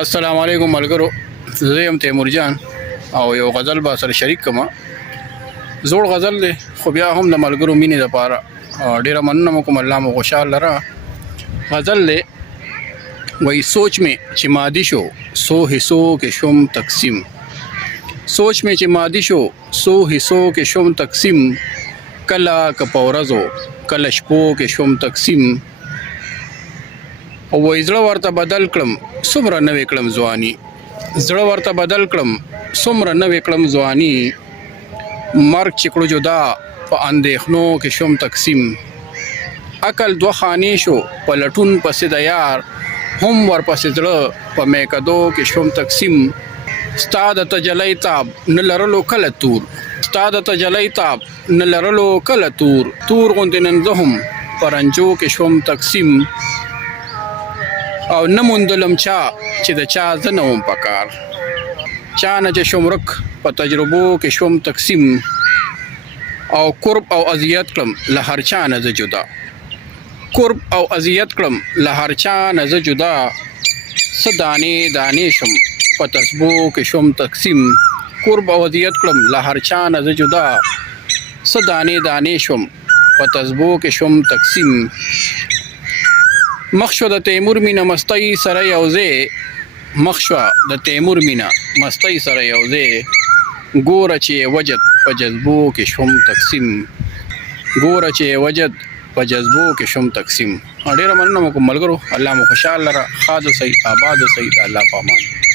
السلام علیکم ملګرو، زه یم تیمور جان او یو غزل به سره شریک کما. زوړ غزل دی خو بیا هم د ملګرو مینې لپاره ډیره مننه کوم. الله مو خوشحاله را. غزل دی وای سوچ میں چې مادي شو سو حصو کې شوم تقسیم، سوچ میں چې مادي شو سو حصو کې شوم تقسیم، کله کپورزو کله شپو کې شوم تقسیم. او وای زړه ورته بدل کړم څومره نوې کړم ځواني، زړه ورته بدل کړم څومره نوې کړم ځواني، مرګ چې کړو جدا په اندېښنو کې شوم تقسیم. عقل دوه خانې شو په لټون پسې د یار، هم ورپسې زړه په میکدو کې شوم تقسیم. ستا د تجلی تاب نه لرلو کله تور، ستا د تجلی تاب نه لرلو کله تور، تور غوندې نن زه هم په رنجو کې شوم تقسیم. او نه موندلم چا چې د چا زه نه وم په کار، چا نه چې شوم ورک په تجربو کې شوم تقسیم. او قرب او اذیت کړم له هر چا نه زه جدا، قرب او اذیت کړم له هر چا نه زه جدا، څه دانې دانې شم په تسبو کې شوم تقسیم. قرب او اذیت کړم له هر چا نه زه جدا، څه دانې دانې شم په تسبو کې شوم تقسیم. مخشو د تیمور مینا مستی سره یوځای، مخشو د تیمور مینا مستی سره یوځای، ګوره چې وجد په جذبو کې شوم تقسیم، ګوره چې وجد په جذبو کې شوم تقسیم. ډیره مننه کوم ملګرو، الله مو خوشحاله را. ښاد اوسئ، آباد اوسئ، د الله په امان.